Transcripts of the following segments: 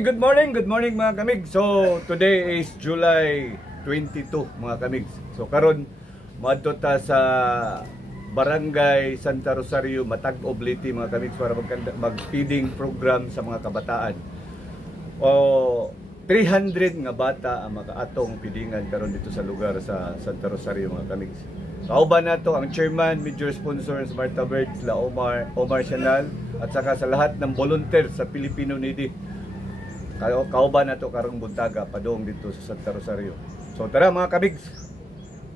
Okay, good morning mga kamig. So, today is July 22 mga kamig. So, karon maadto ta sa Barangay Santa Rosario, Matag Obliti mga kamig para mag-feeding program sa mga kabataan. 300 nga bata ang makaatong feedingan karon dito sa lugar sa Santa Rosario mga kamig. Kauban nato ang chairman, major sponsors, Marta Bird, sila Omar Chanal, at saka sa lahat ng volunteer sa Filipino Needy. Kauban nato karong buntaga padong dito sa Santa Rosario. So tara mga kabigs,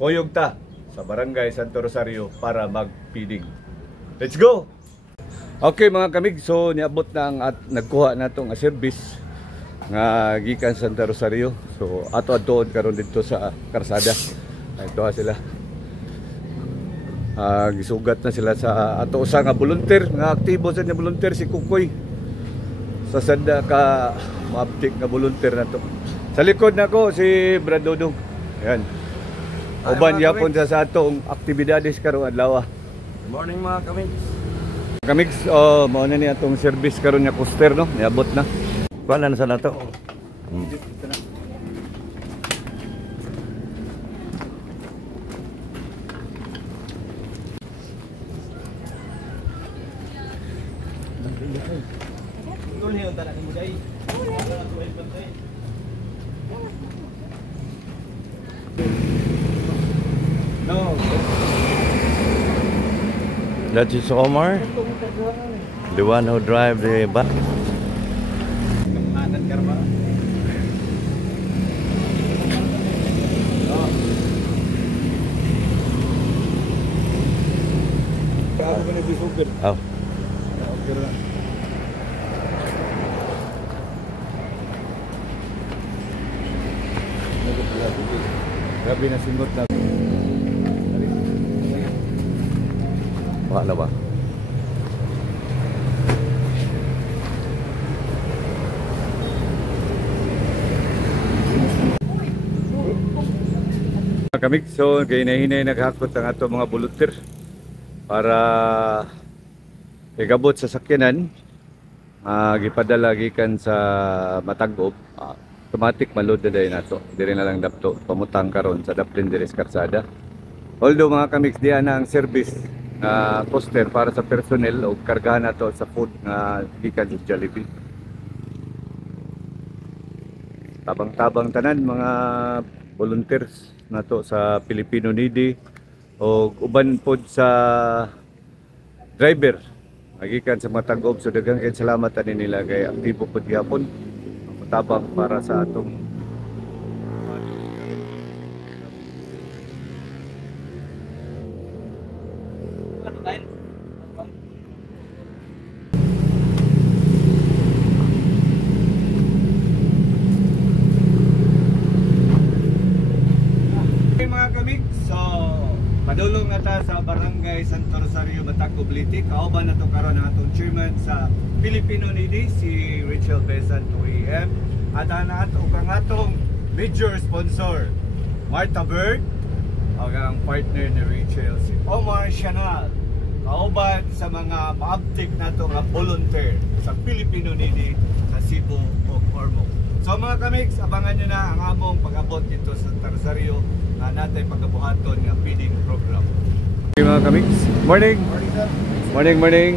kuyog ta sa Barangay Santa Rosario para mag-feeding. Let's go! Okay mga kamig, so niabot na ang at nagkuha nato nga service nga gikan Santa Rosario. So ato-ato karon dito sa karsada. Ito sila. Gisugat na sila sa ato usa nga volunteer, nga aktibo sa niya volunteer si Kukoy. Sa sanda ka maaptik nga volunteer na to. Sa likod nako si Brad Dodong. Ayan. Uban yapon sa atong aktibidades karong adlaw. Good morning mga kamigs. Kamigs, mao na ni atong service karon nga coaster no, niabot na. Kuan na sa nato. No. That is Omar, the one who drive the bus. Oh. Grabe na singot na. Wala ba? Kamig, so kinahinay naghakot ang ato mga volunteer para igabot sa sakyanan, gipadala gikan sa Matag-Ob. Automatic malod na dahil nato, diri na lang dapto pamutang karon sa Daplin Deres Karsada. Although mga kamigs, diyan na ang service poster para sa personnel o kargahan nato sa food nga gikan sa Jollibee. Tabang-tabang tanan mga volunteers nato sa Filipino Needy o uban pod sa driver gikan sa Matag-Ob. So daghang kay salamat ani nila kay aktibo pod gyapon tabang para sa atong mga kamig. So padulong na ta sa Barangay Santa Rosario, Matag Obliti. Kauban na to karon ang atong chairman sa Filipino Needy, si Rachel Besan 2AM. At ang atong major sponsor, Marta Bird. Ang partner ni Rachel, si Omar Chanal. Kauban sa mga maabtik nato nga volunteer sa Filipino Needy sa Cebu o Ormoc. So mga kamigs, abangan nyo na ang among pag-abot dito sa Santa Rosario na natin pagkabuhaton ng feeding program. Okay mga kamigs, morning! Morning!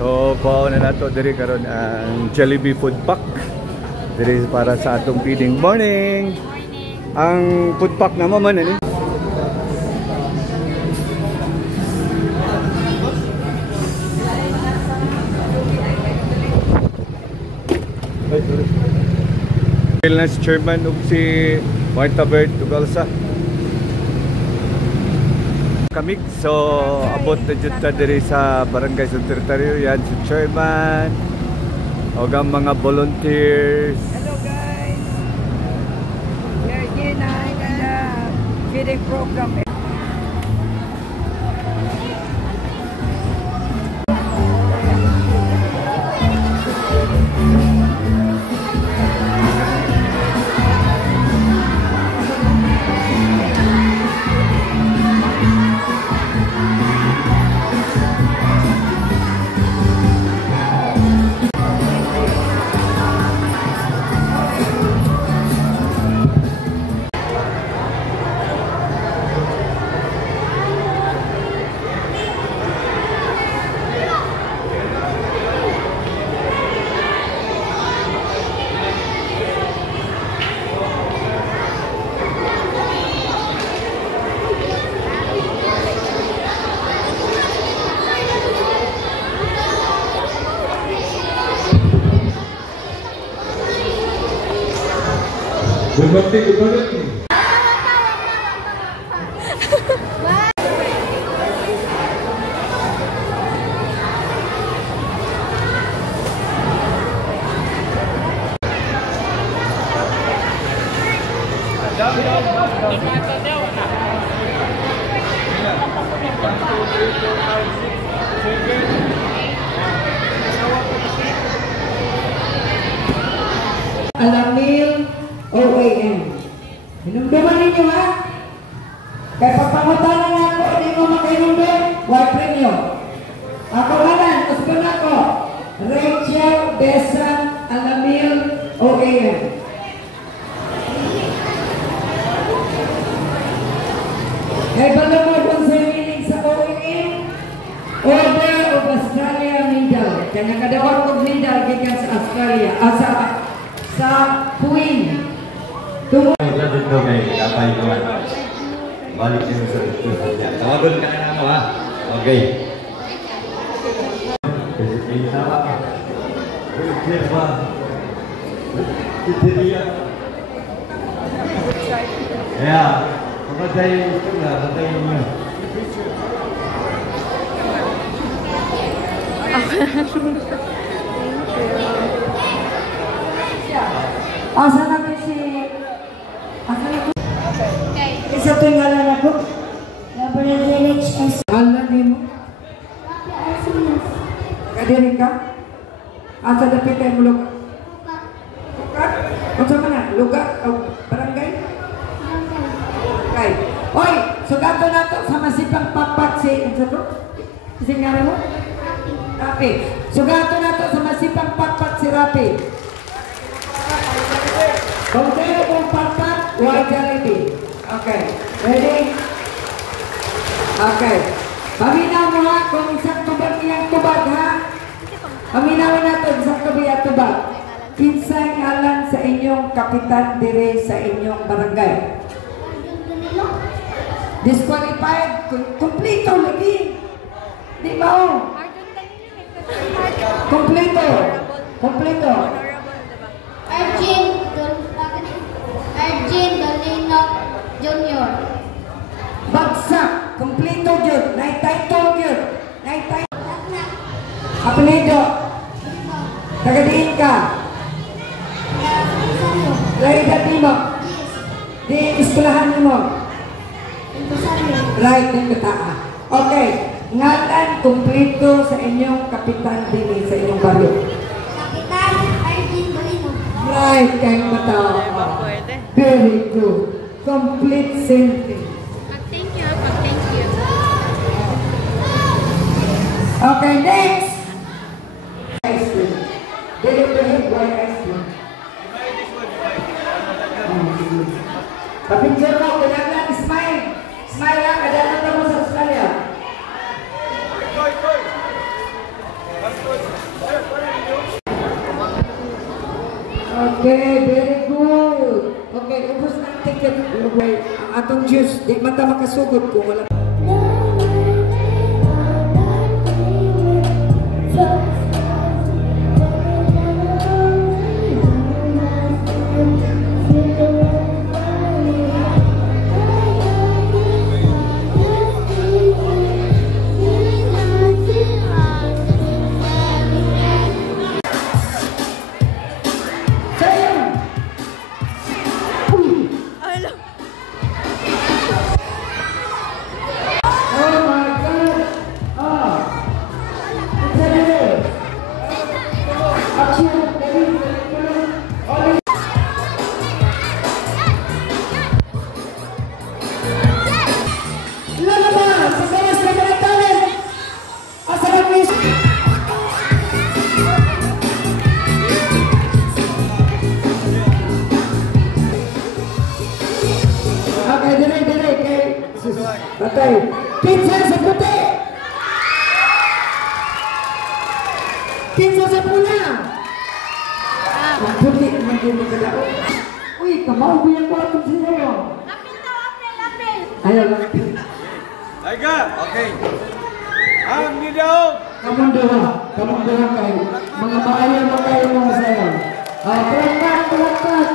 So kuha na nato diri karon ang Jollibee Food Pack. Diri para sa atong feeding. Morning! Ang food pack na mo man ani? Si chairman ug si Marta Bird Tugalsa. Kamig, so abot na jud ta diri sa Barangay Santa Rosario. Yan si chairman o ang mga volunteers. Hello guys, we are here now in the feeding program. Good morning, good morning. Alamil OAM. Hinumduman ninyo ha? Kaya pagpangutanan nga ako, hindi mo makinundun, white premium. Ako halan, usbon ako. Rachel Besan Alamil OAM. Kaya balong kung sa meaning sa OAM, Order of Australia Mindal. Kaya nakadawag kong Mindal gikan sa Australia, sa Queen. Wala dito kay Kapay ko. Balik din sa dito. Tawagon ka na mo ha. Okay. Kasi kayo sama ka. Kaya ba? Kaya, kapatay ito na, patay niyo. Asa na ko si... Asa na ko? Isa ito yung ngalan ako. Ngalan din mo? Kadiri ka? Asa dapit tayo mo lugar? Lugar? Asa man na? Lugar? Barangay? Barangay. Oy! Sugato na to sa masipang papak si... Ano to? Kasi nga mo? Rapi. Sugato na to sa masipang papak si Rapi. Kompleto kong papat, white Jollibee. Okay. Ready? Okay. Paminaw mo ha kung isang tubag niyang tubag ha. Paminaw na ito isang tubag tubag. Kinsay ngalan sa inyong kapitan dire sa inyong barangay. Disqualified? Kompleto lagi. Di ba o? Kompleto. Kompleto. Arjun Dolino Jr. Bagsak. Kompleto yun. Naititle yun. Apelido. Tagadiin ka. Laida Timo. Di iskulahan mo. Right ng kataa. Okay. Ngalan kompleto sa inyong kapitan din sa inyong baryo. Kapitan Arjun Dolino. Right kayong mata. Very good. Complete sentence. Thank you. Thank you. Okay, next. Ice cream. Delivery boy ice cream. Papicture mo, kailangan smile. Smile lang, kadalanan mo sa Australia. Okay, very good. Okay, ubos na ang ticket. Okay, ang atong juice, di mata makasugod kung wala. Patay. Pizza sa puti. Pizza sa pula. Ang puti naman din magkalao. Uy, kamao bilang ko atong sinayo. Apel. Ayaw lang. Aiga, okay. Ang nidaw. Kamunduhan kayo. Mga maayaw mo kayo mga sayo. Palakpak.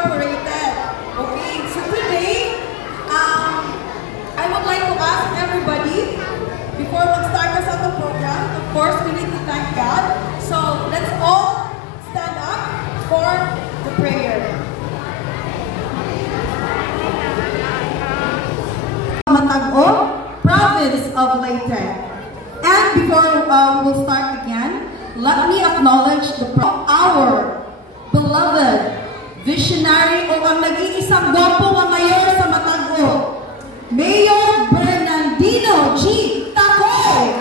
Incorporated. Okay, so today, I would like to ask everybody, before we start us on the program, of course, we need to thank God. So let's all stand up for the prayer. Matago, province of Leyte. And before we'll start again, let me acknowledge our beloved visionary o ang nag-iisang gwapo nga mayor sa Matago, Mayor Bernardino G. Tacoy.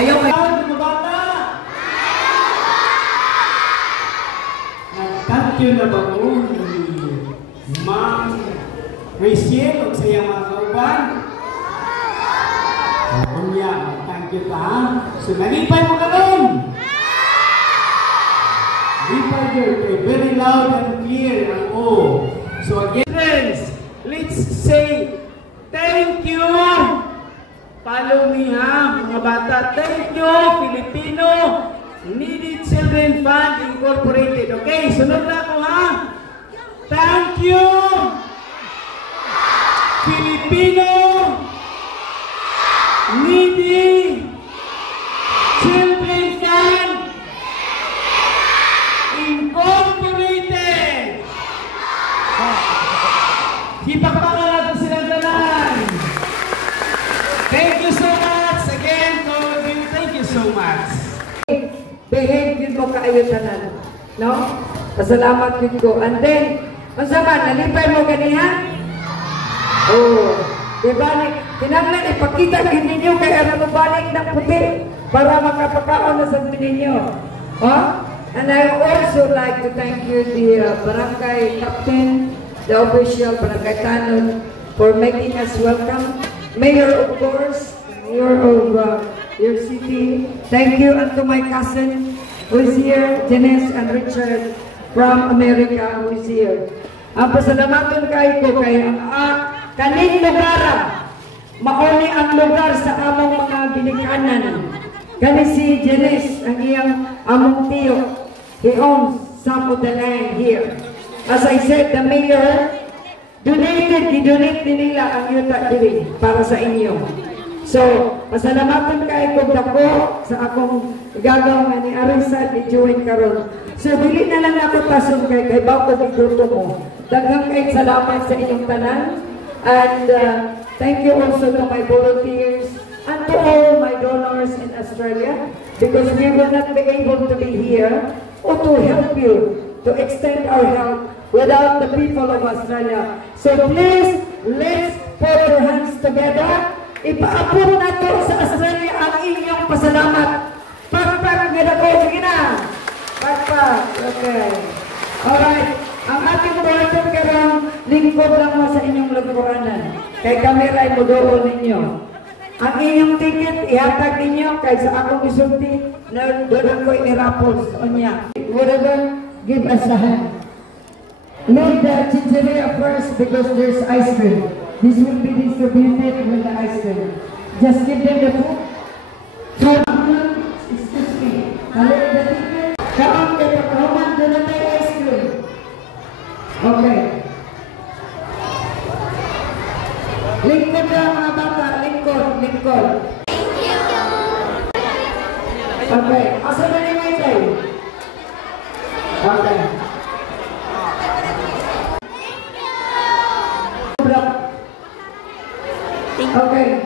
Ayaw kayo. Mga bata! Thank you na ba mo ni Ma'am Rachel o sa iyang mga kauban? Kunya, thank you ka. So, nalipay mo ka rin! Lipay yun, very loud and clear ang O. So again, friends, let's say thank you! Follow me ha, mga bata. Thank you, Filipino Needy Children Fund Incorporated. Okay, sunod na ako ha. Thank you, Filipino Needy Children Fund Incorporated. Ipakpaka natin silang dalan. Thank you so much again, all of you. Thank you so much. Behave yun mo kaayo tanan. No? Pasalamat yun ko. And then, ang sama, nalipay mo ganihan? Oh. Diba? Kinanglan, ipakita yun ninyo kaya balik ng puti para makapakaon na sa ninyo. Oh? And I also like to thank you, the barangay captain, the official barangay tanod, for making us welcome. Mayor, of course, Mayor of your city. Thank you, and to my cousin who is here, Janice and Richard from America who is here. Ang pasalamaton kay ko kay kaning lugar, mauni ang lugar sa among mga ginikanan. Kani si Janice, ang iyang among tiyo. He owns some of the land here. As I said, the mayor donate din nila ang yuta diri para sa inyo. So, pasalamatan kay ko dako sa akong gagaw nga ni Arisa ni Join karon. So, dili na lang ako tason kay bako dito mo. Daghang kay salamat sa inyong tanan. And thank you also to my volunteers and to all my donors in Australia, because we will not be able to be here or to help you to extend our help without the people of Australia. So please, let's put your hands together. Ipaapon nato sa Australia ang inyong pasalamat. Pagpag nga ko, sige na. Pagpag, okay. Alright, ang ating boardon karong lingkod lang mo sa inyong lagpuanan. Kay kamera ay mudoon ninyo. Ang inyong ticket, ihatag ninyo kay sa akong isulti na doon ko inirapos o niya. Whatever, give us a hand. Leave the chicheria first because there's ice cream. This will be distributed with the ice cream. Just give them the food. So, excuse me. Leave the ticket. Kaon kay pagkahuman doon na tayo ice cream. Okay. Lingkod na mga bata. Lingkod. Okay. Asa na yung tayo? Okay. Okay.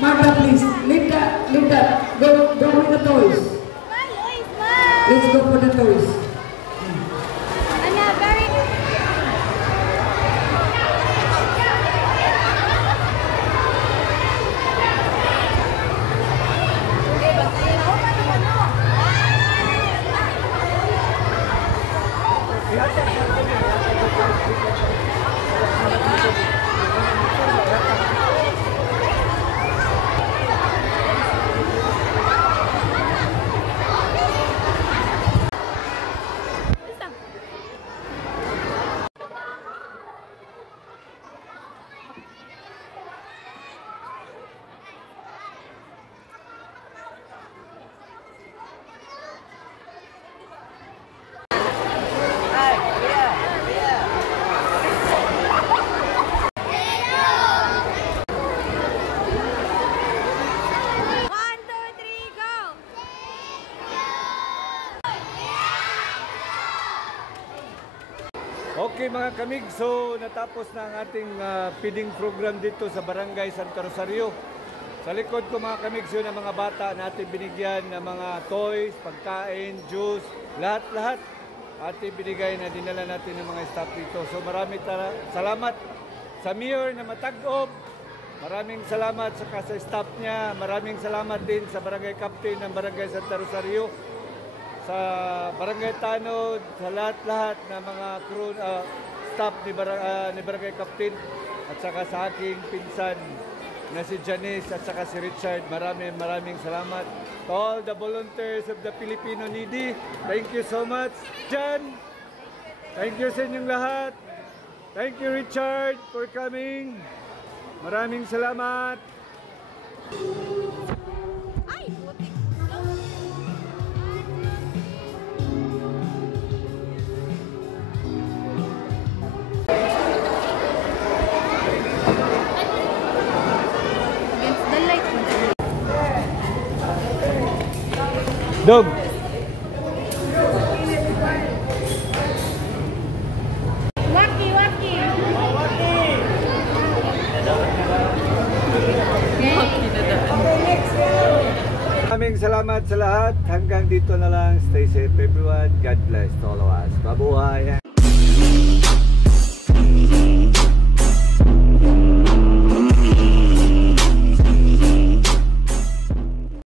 Martha, please. Leave that. Go with the toys. Let's go for the toys. mga kamig, so natapos na ang ating feeding program dito sa Barangay Santa Rosario. Sa likod ko mga kamig, yun ang mga bata natin binigyan ng mga toys, pagkain, juice, lahat-lahat ating binigay na dinala natin ng mga staff dito. So maraming salamat sa mayor na Matag-Ob, maraming salamat sa staff niya, maraming salamat din sa barangay captain ng Barangay Santa Rosario, sa Barangay Tanod, sa lahat-lahat ng mga crew, staff ni Barangay Captain, at saka sa aking pinsan na si Janice at saka si Richard. Maraming salamat. To all the volunteers of the Filipino Needy, thank you so much. Jan, thank you sa inyong lahat. Thank you Richard for coming. Maraming salamat. Dog. Waki. Maraming salamat sa lahat. Hanggang dito na lang. Stay safe everyone. God bless to all of us. Mabuhay.